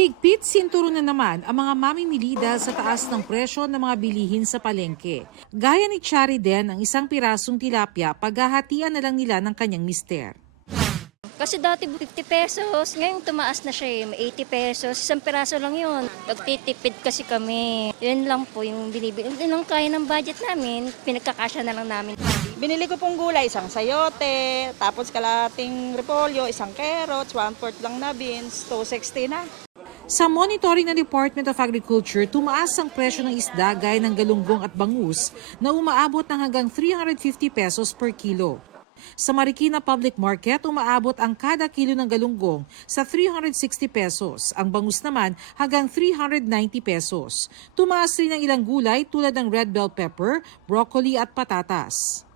Higpit sinturo na naman ang mga mamimili dahil sa taas ng presyo ng mga bilihin sa palengke. Gaya ni Chari Den, ang isang pirasong tilapia, paghahatian na lang nila ng kanyang mister. Kasi dati 50 pesos, ngayon tumaas na siya may 80 pesos. Isang piraso lang yun. Nagtitipid kasi kami. Yun lang po yung binibili. Yun ang kaya ng budget namin, pinagkakasya na lang namin. Binili ko pong gulay, isang sayote, tapos kalating repolyo, isang carrots, 1/4 lang na beans, 260 na. Sa monitoring ng Department of Agriculture, tumaas ang presyo ng isda gaya ng galunggong at bangus na umaabot ng hanggang 350 pesos per kilo. Sa Marikina Public Market, umaabot ang kada kilo ng galunggong sa 360 pesos. Ang bangus naman hanggang 390 pesos. Tumaas rin ang ilang gulay tulad ng red bell pepper, broccoli at patatas.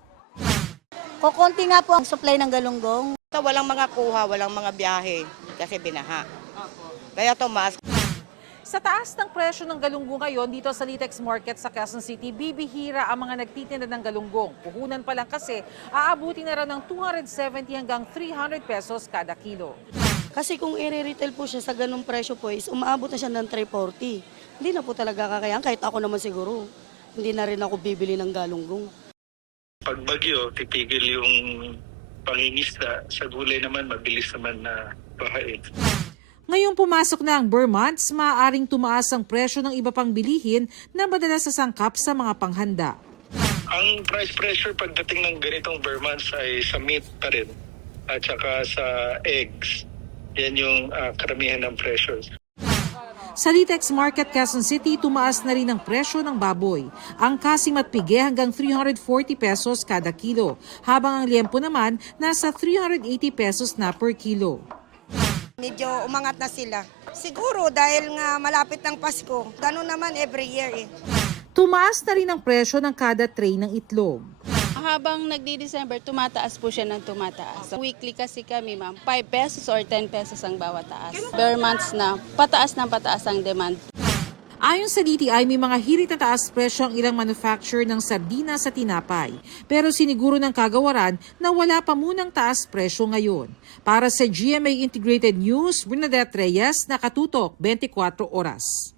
Kukunti nga po ang supply ng galunggong. Walang mga kuha, walang mga biyahe kasi binaha. Kaya tumaas. Sa taas ng presyo ng galunggong ngayon dito sa Litex Market sa Quezon City, bibihira ang mga nagtitinda ng galunggong. Puhunan pa lang kasi, aabuti na raw ng 270 hanggang 300 pesos kada kilo. Kasi kung i-retail po siya sa ganung presyo po is umaabot na siya ng 340. Hindi na po talaga kakayahan, kahit ako naman siguro. Hindi na rin ako bibili ng galunggong. Pag bagyo, titigil yung pangingisda. Sa gulay naman, mabilis naman na bahain. Ngayong pumasok na ang Burr months, maaaring tumaas ang presyo ng iba pang bilihin na madalas sasangkap sa mga panghanda. Ang price pressure pagdating ng ganitong Burr months ay sa meat pa rin at saka sa eggs. Yan yung karamihan ng pressures. Sa Litex Market, Quezon City, tumaas na rin ang presyo ng baboy. Ang kasim at pige hanggang 340 pesos kada kilo, habang ang liempo naman nasa 380 pesos na per kilo. Medyo umangat na sila. Siguro dahil nga malapit ng Pasko, ganun naman every year eh. Tumaas na rin ang presyo ng kada tray ng itlog. Habang nagdi-December, tumataas po siya ng tumataas. Weekly kasi kami, ma'am, 5 pesos or 10 pesos ang bawat taas. Bare months na, pataas ng pataas ang demand. Ayon sa DTI, may mga hirit na taas presyo ang ilang manufacturer ng sardinas sa tinapay. Pero siniguro ng kagawaran na wala pa munang taas presyo ngayon. Para sa GMA Integrated News, Bernadette Reyes, nakatutok 24 oras.